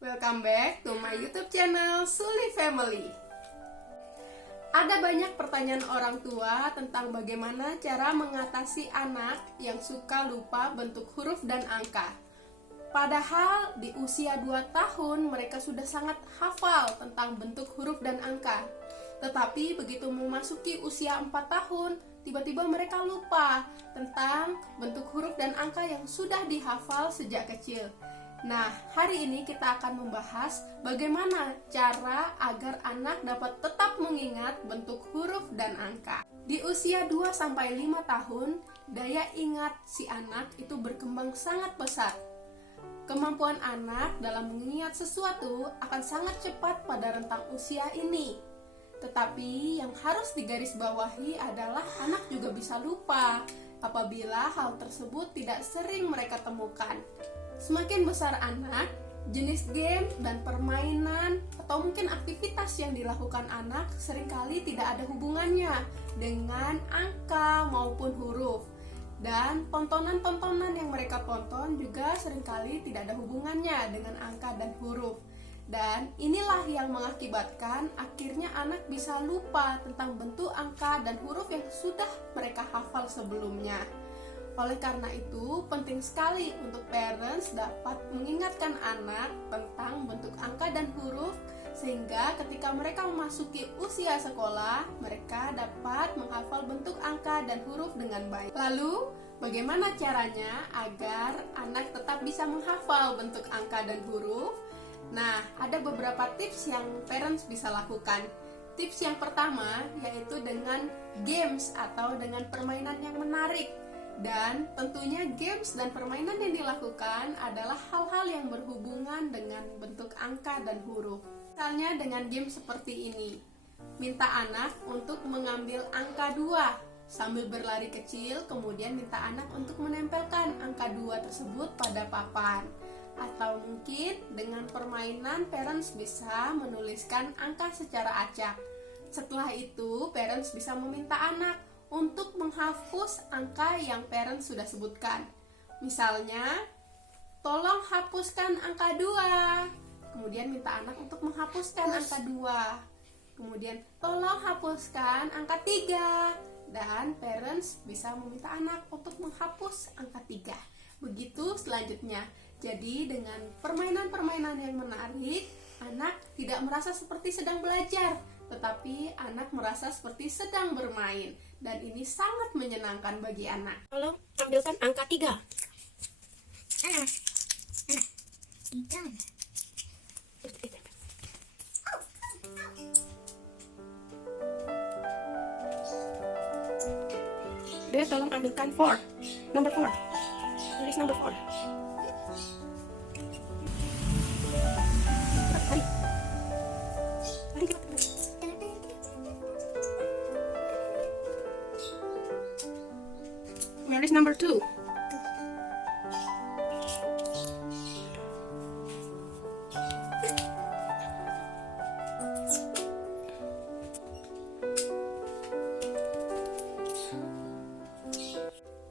Welcome back to my YouTube channel Suli Family. Ada banyak pertanyaan orang tua tentang bagaimana cara mengatasi anak yang suka lupa bentuk huruf dan angka. Padahal di usia 2 tahun mereka sudah sangat hafal tentang bentuk huruf dan angka. Tetapi begitu memasuki usia 4 tahun, tiba-tiba mereka lupa tentang bentuk huruf dan angka yang sudah dihafal sejak kecil. Nah, hari ini kita akan membahas bagaimana cara agar anak dapat tetap mengingat bentuk huruf dan angka. Di usia 2-5 tahun, daya ingat si anak itu berkembang sangat pesat. Kemampuan anak dalam mengingat sesuatu akan sangat cepat pada rentang usia ini. Tetapi yang harus digarisbawahi adalah anak juga bisa lupa apabila hal tersebut tidak sering mereka temukan. Semakin besar anak, jenis game dan permainan atau mungkin aktivitas yang dilakukan anak seringkali tidak ada hubungannya dengan angka maupun huruf. Dan tontonan-tontonan yang mereka tonton juga seringkali tidak ada hubungannya dengan angka dan huruf. Dan inilah yang mengakibatkan akhirnya anak bisa lupa tentang bentuk angka dan huruf yang sudah mereka hafal sebelumnya. Oleh karena itu, penting sekali untuk parents dapat mengingatkan anak tentang bentuk angka dan huruf sehingga ketika mereka memasuki usia sekolah, mereka dapat menghafal bentuk angka dan huruf dengan baik. Lalu, bagaimana caranya agar anak tetap bisa menghafal bentuk angka dan huruf? Nah, ada beberapa tips yang parents bisa lakukan. Tips yang pertama yaitu dengan games atau dengan permainan yang menarik. Dan tentunya games dan permainan yang dilakukan adalah hal-hal yang berhubungan dengan bentuk angka dan huruf. Misalnya dengan game seperti ini. Minta anak untuk mengambil angka 2 sambil berlari kecil, kemudian minta anak untuk menempelkan angka 2 tersebut pada papan. Atau mungkin dengan permainan parents bisa menuliskan angka secara acak. Setelah itu parents bisa meminta anak untuk menghapus angka yang parents sudah sebutkan. Misalnya, tolong hapuskan angka 2. Kemudian minta anak untuk menghapuskan angka 2. Kemudian, tolong hapuskan angka 3. Dan parents bisa meminta anak untuk menghapus angka 3. Begitu selanjutnya. Jadi, dengan permainan-permainan yang menarik, anak tidak merasa seperti sedang belajar, tetapi anak merasa seperti sedang bermain. Dan ini sangat menyenangkan bagi anak. Tolong ambilkan angka 3. Tiga. Dia tolong ambilkan 4. Number 4. Tulis number 4. Lari. Lari cepat. Where is number 2?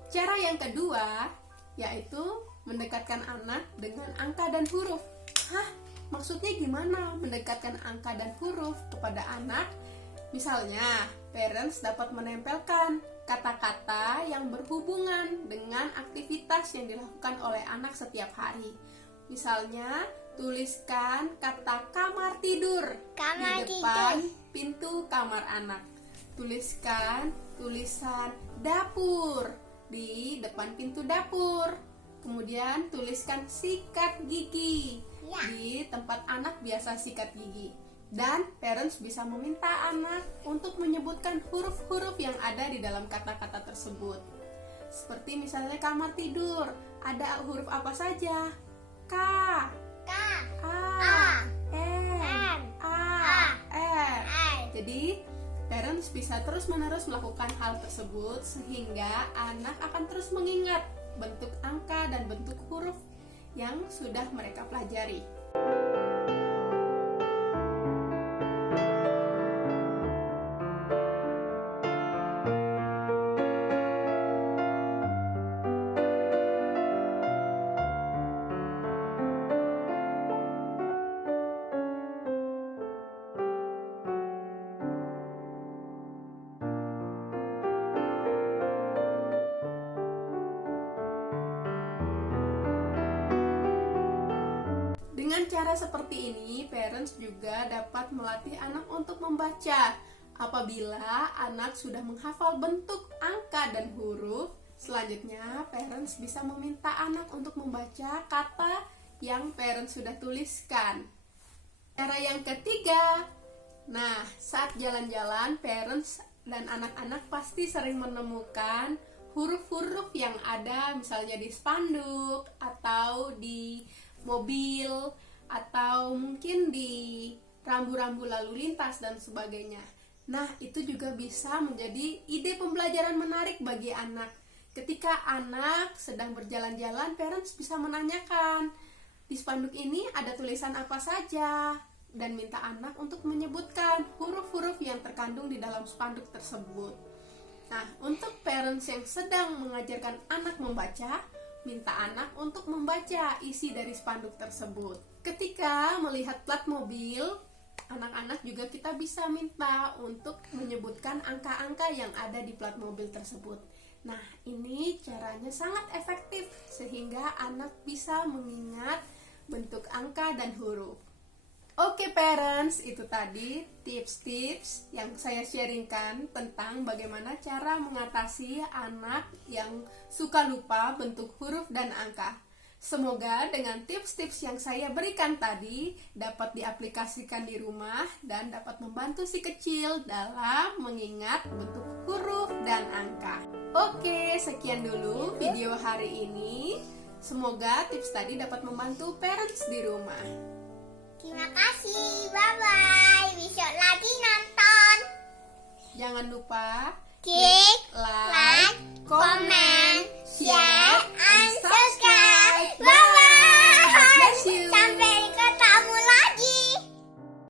Cara yang kedua yaitu mendekatkan anak dengan angka dan huruf. Hah? Maksudnya gimana mendekatkan angka dan huruf kepada anak? Misalnya, parents dapat menempelkan kata-kata yang berhubungan dengan aktivitas yang dilakukan oleh anak setiap hari. Misalnya, tuliskan kata kamar tidur Kamar di depan tidur. pintu kamar anak. Tuliskan tulisan dapur di depan pintu dapur. Kemudian tuliskan sikat gigi Ya. di tempat anak biasa sikat gigi. Dan parents bisa meminta anak untuk menyebutkan huruf-huruf yang ada di dalam kata-kata tersebut. Seperti misalnya kamar tidur, ada huruf apa saja? K, K. A, A, N, A, R. I. Jadi, parents bisa terus-menerus melakukan hal tersebut sehingga anak akan terus mengingat bentuk angka dan bentuk huruf yang sudah mereka pelajari. Dengan cara seperti ini, parents juga dapat melatih anak untuk membaca. Apabila anak sudah menghafal bentuk, angka, dan huruf, selanjutnya parents bisa meminta anak untuk membaca kata yang parents sudah tuliskan. Cara yang ketiga, nah, saat jalan-jalan, parents dan anak-anak pasti sering menemukan huruf-huruf yang ada misalnya di spanduk atau di mobil atau mungkin di rambu-rambu lalu lintas dan sebagainya. Nah, itu juga bisa menjadi ide pembelajaran menarik bagi anak. Ketika anak sedang berjalan-jalan, parents bisa menanyakan, di spanduk ini ada tulisan apa saja? Dan minta anak untuk menyebutkan huruf-huruf yang terkandung di dalam spanduk tersebut. Nah, untuk parents yang sedang mengajarkan anak membaca, minta anak untuk membaca isi dari spanduk tersebut. Ketika melihat plat mobil, anak-anak juga kita bisa minta untuk menyebutkan angka-angka yang ada di plat mobil tersebut. Nah, ini caranya sangat efektif sehingga anak bisa mengingat bentuk angka dan huruf. Oke parents, itu tadi tips-tips yang saya sharingkan tentang bagaimana cara mengatasi anak yang suka lupa bentuk huruf dan angka. Semoga dengan tips-tips yang saya berikan tadi dapat diaplikasikan di rumah dan dapat membantu si kecil dalam mengingat bentuk huruf dan angka. Oke, sekian dulu video hari ini. Semoga tips tadi dapat membantu parents di rumah. Terima kasih, bye-bye. Besok lagi nonton. Jangan lupa Klik like,